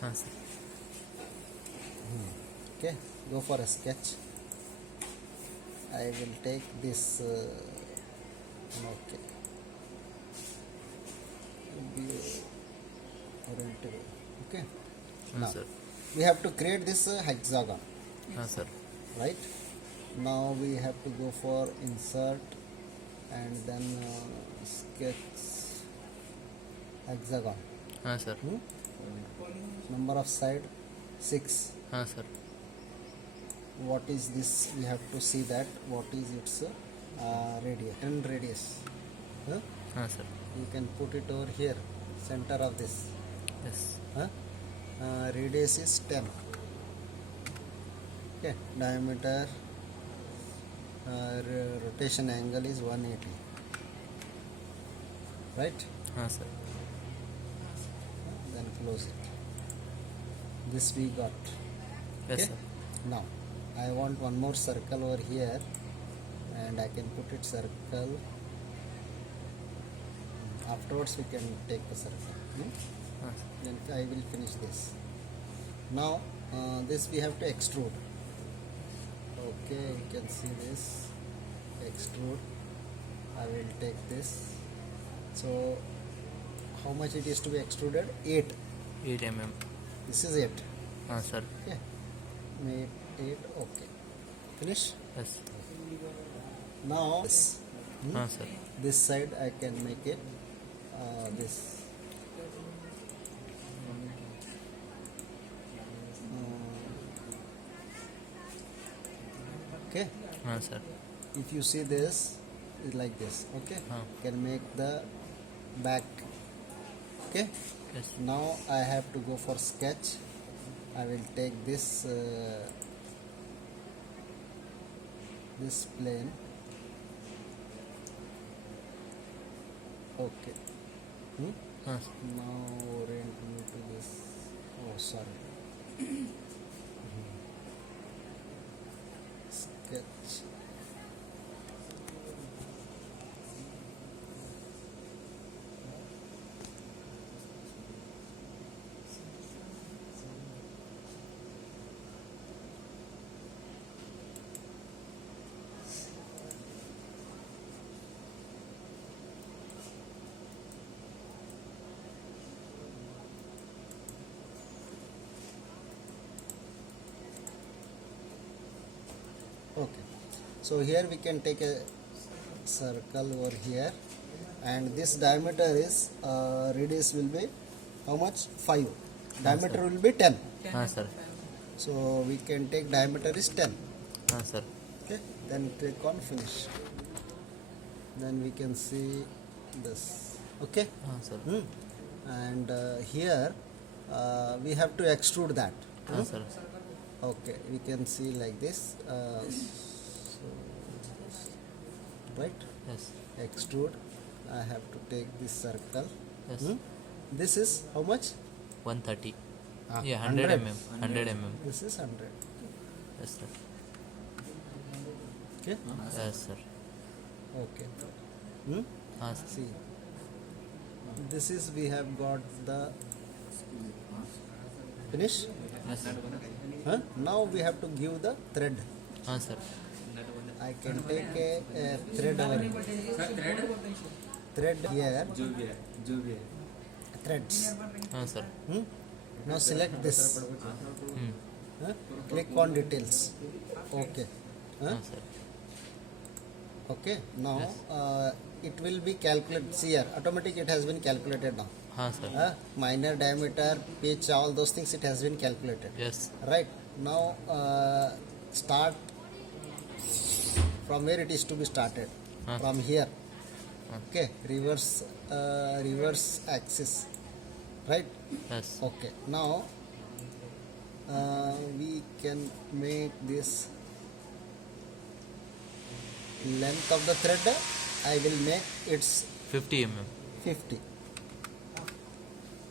sir. Okay, go for a sketch. I will take this. Okay. Oriented. Okay. Now Sir. we have to create this hexagon, Sir. right? Now we have to go for insert and then sketch hexagon. Sir. Number of side 6. Sir. What is this? We have to see that what is its radius, 10 radius. Sir. You can put it over here, center of this. Yes. Radius is 10. Okay, diameter, rotation angle is 180. Right? Sir. Then close it. This we got. Yes, Okay. sir. Now I want one more circle over here, and I can put it circle. Afterwards we can take the circle. Then I will finish this. Now this we have to extrude. Okay, you can see this. Extrude. I will take this. So how much it is to be extruded? 8. 8 mm. This is 8. Sir. Okay. Made 8. Okay. Finish. Yes. Now this. Sir. This side I can make it this. Okay. Sir. If you see this, is like this. Okay. Can make the back. Okay. Yes. Now I have to go for sketch. I will take this this plane. Okay. Sir. Now orient me to this. Oh, sorry. Sketch. Okay, so here we can take a circle over here, and this diameter is radius will be how much? 5. Diameter will be 10. Sir. So we can take diameter is 10. Sir. Okay, then click on finish. Then we can see this. Okay. Sir. And here we have to extrude that. Sir. Okay, we can see like this. Right? Yes. Extrude. I have to take this circle. Yes. This is how much? 130. Ah, Yeah, 100 mm. 100 mm. This is 100. Yes, sir. Okay. Yes, sir. Okay. Sir. See, this is we have got the finish. Yes, sir. Now we have to give the thread. Sir. I can take a thread over here. Thread here. Threads. Sir. Now select this. Click on details. Okay. Sir. Okay. Now it will be calculated. See here, automatic it has been calculated now. Sir. Minor diameter, pitch, all those things it has been calculated. Yes. Right. Now start from where it is to be started. From here. Okay. Reverse axis. Right. Yes. Okay. Now we can make this length of the thread. I will make its 50 mm. 50.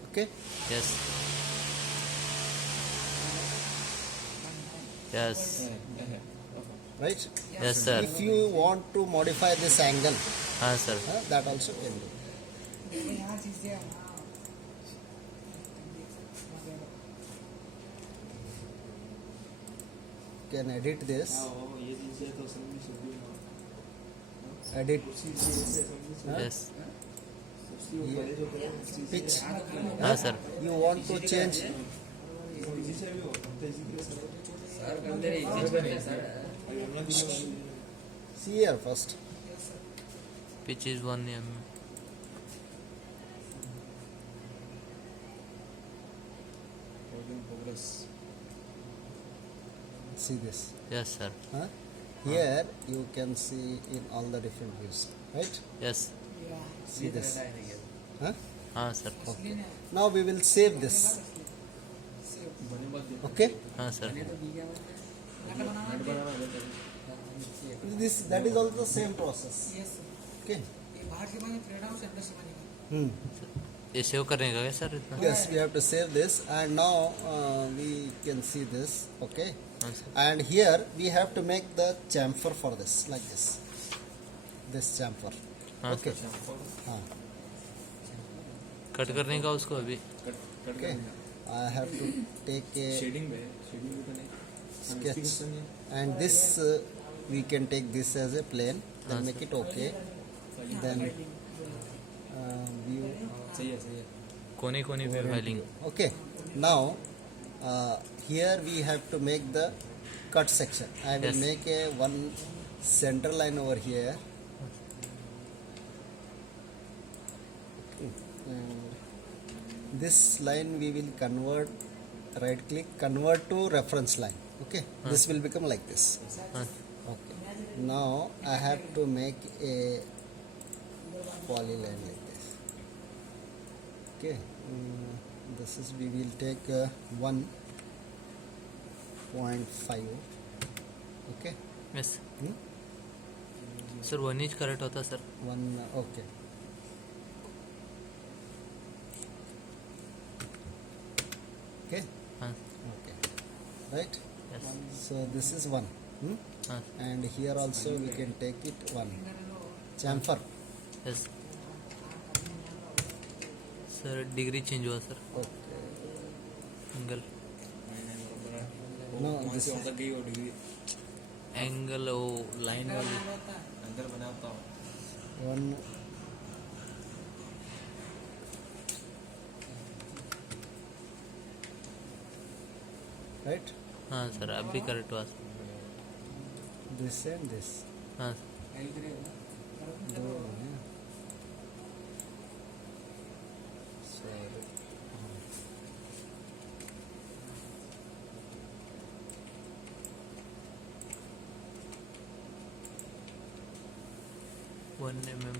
Okay. Yes. Yes. Right. Yes, sir. If you want to modify this angle, Sir. that also can do. can edit this. ये चीज़ है तो assembly schedule Edit Yes. सबसे बड़े जो है pitch. हाँ sir. You want to change? See here first. Pitch is 1 mm. See this. Yes sir. Huh? Here you can see in all the different views, right? Yes. See this. Huh? हाँ sir. Okay. Now we will save this. Okay. हाँ sir. This that is also the same process. Okay. Hmm. ये save करने का क्या sir इतना? Yes, we have to save this, and now we can see this. Okay. हाँ sir. And here we have to make the chamfer for this, like this. This chamfer. हाँ Okay. Sir. हाँ. Cut करने का उसको अभी. Okay. I have to take a shading में sketch, and this we can take this as a plane, then make it okay, then view. सही है कोनी कोनी पे filing. Okay. Now here we have to make the cut section. I will Yes. make a one center line over here. Okay. And this line we will convert, right click, convert to reference line. Okay. This will become like this. हाँ. Okay. Now I have to make a polyline like this. Okay. This is, we will take 1.5. Okay. Yes. Hmm? Sir 1 inch correct होता sir. One. Okay. Okay. हाँ. Okay. Right. Yes. So this is one. Hmm? हाँ. And here also we can take it one. Chamfer. Yes. Sir degree change हुआ sir. Okay. Angle. No, this से तक गई वो degree angle वो line वाली. अंदर बनाता हूँ one. Right. हाँ सर अब भी करेक्ट हुआ सर. This and this. हाँ. दो हैं. Sorry. 1 mm.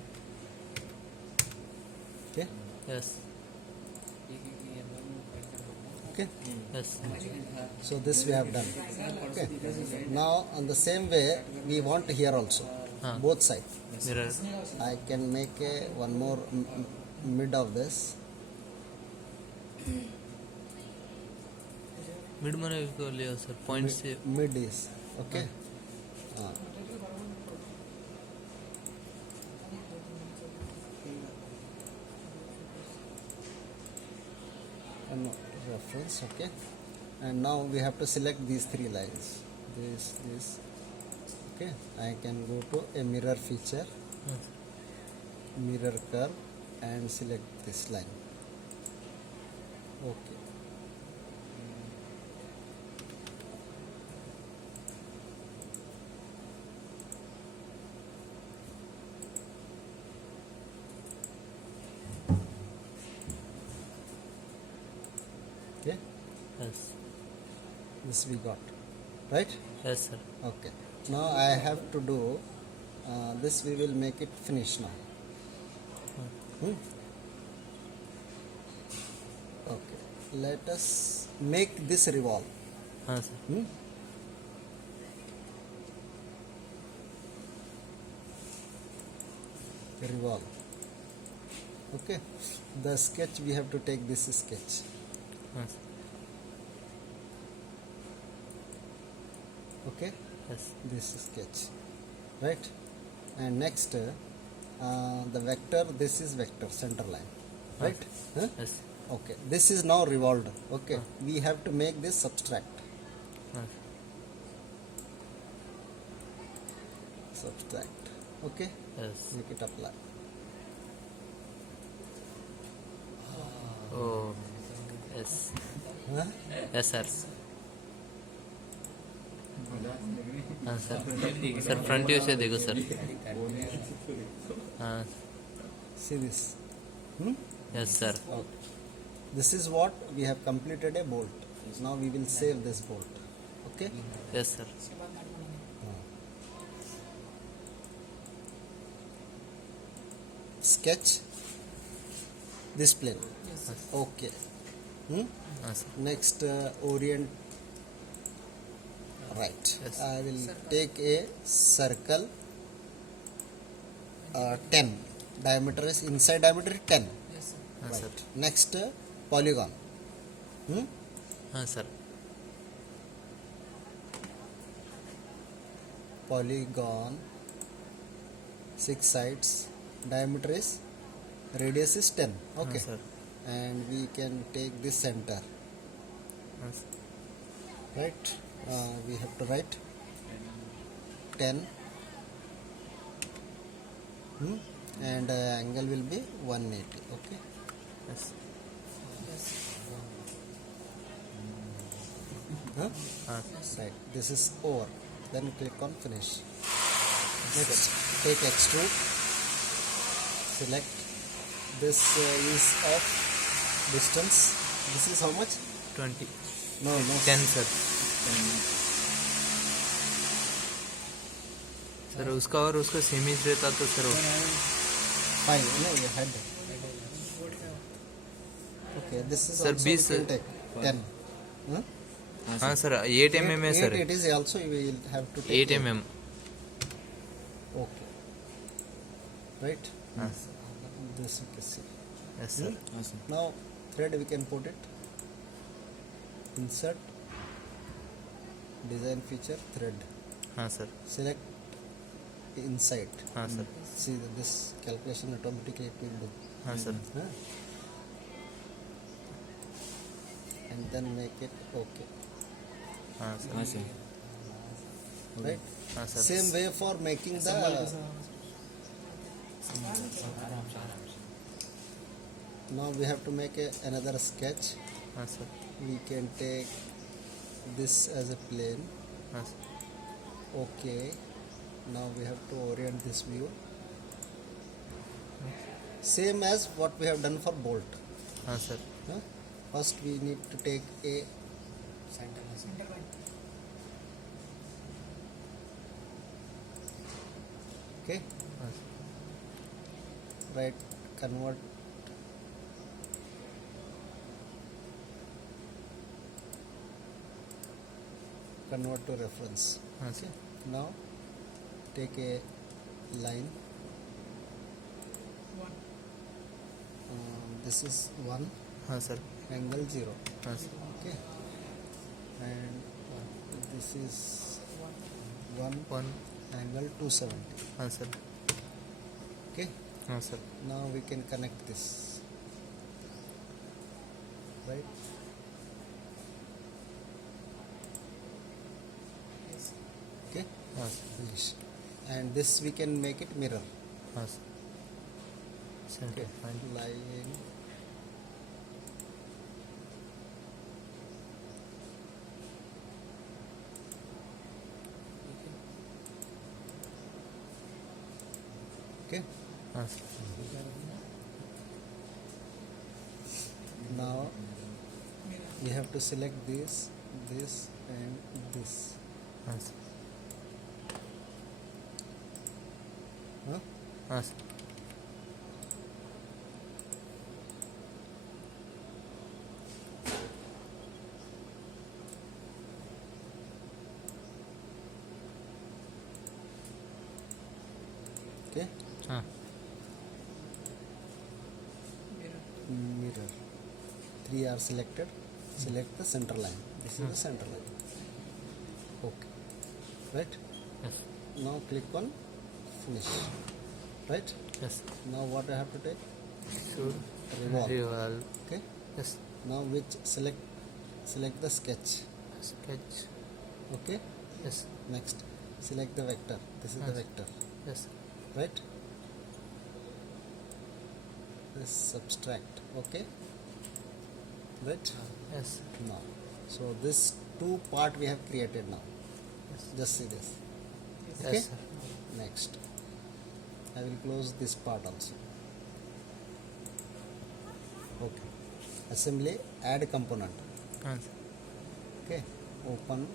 Okay. Yes. Okay. Yes. So this we have done. Okay. Now on the same way we want here also, both side. Mirror. I can make a one more mid of this. Mid मैंने को लिया sir point से. Mid is okay. No, reference. Okay. And now we have to select these three lines. This. Okay. I can go to a mirror feature, mirror curve, and select this line. Okay. Okay. Yes. This we got, right? Yes sir. Okay. Now I have to do this. We will make it finish now. Hmm? Okay. Let us make this revolve. हाँ sir. Hmm? Revolve. Okay. The sketch we have to take this sketch. हाँ sir. Okay. Yes. This sketch, right? And next the vector, this is vector center line, right? Huh? Yes. Okay, this is now revolved. Okay, we have to make this subtract. हाँ. subtract. Okay, Yes. make it apply. Oh. Yes. Huh? Yes, sir. हाँ sir sir front view से देखो sir हाँ See this. Hmm? Yes sir Okay. This is what we have completed a bolt. Now we will save this bolt. Okay. Yes sir Sketch this plane. Okay. Hmm? हाँ sir Next, orient right. Yes. I will take a circle. 10 diameter is inside diameter is 10. हाँ sir Right. Next, polygon. Hmm? हाँ sir Polygon, 6 sides, diameter is, radius is 10. Okay. हाँ sir And we can take this center. हाँ sir Right. We have to write 10. Hmm? And angle will be 180. Okay. Yes Huh? हाँ Right. This is over. Then click on finish. Next, take extrude. Select. This is of distance. This is how much? 20 No, 10 sir sir उसका और उसका semis रहता तो sir Fine. No, you had. Okay. This is Sir, also 20 we can take 10. Huh? हाँ sir 8 mm है sir 8 it is also you will have to 8 take. mm Okay. Right. हाँ This you can see. Yes sir हाँ sir Now thread we can put it. Insert. Design feature thread. हाँ sir Select inside. हाँ sir See that this calculation automatically it will do. हाँ sir Huh? And then make it okay. हाँ sir हाँ sir Right. हाँ sir Same way for making the. Now we have to make another sketch. हाँ sir We can take this as a plane. हाँ sir Okay. Now we have to orient this view. Same as what we have done for bolt. हाँ sir Huh? First we need to take a okay. हाँ sir Right. Convert. Convert to reference. हाँ sir Now take a line. This is 1, हाँ sir angle 0. हाँ sir Okay. And this is 1, 1 angle 270. हाँ sir Okay. हाँ sir Now we can connect this. Right. Okay. हाँ sir Finish. And this we can make it mirror. हाँ sir Okay. Centre point Line. Okay. हाँ sir Now we have to select this, and this. हाँ sir Huh? हाँ sir Okay. हाँ Mirror. 3 are selected. Select the center line. This is the center line. Okay. Right. Yes Now click on finish. Right. Yes Now what I have to take? should Revolve. revolve Okay. yes Now which select the sketch. sketch Okay. yes Next select the vector. This is the Yes. vector, Yes, sir. right? This subtract, okay, right? Yes, sir. Now, so this two part we have created now. Just see this. Okay. Yes, sir. Next, I will close this part also. Okay. Assembly, add component. Yes, sir. Okay. Open.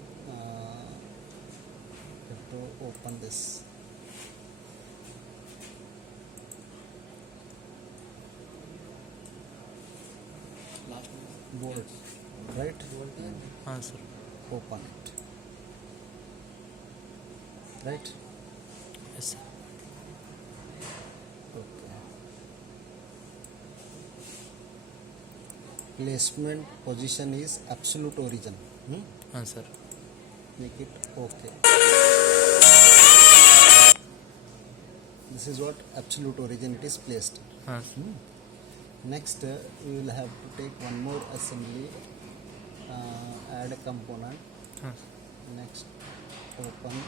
Have to open this. Last one. Board, right? Yes, sir. Open it. Right? Yes, sir. Okay. Placement position is absolute origin. Yes, sir. Make it okay. This is what absolute origin it is placed. Yes. Next, we will have to take one more assembly, add a component. Yes. Next, open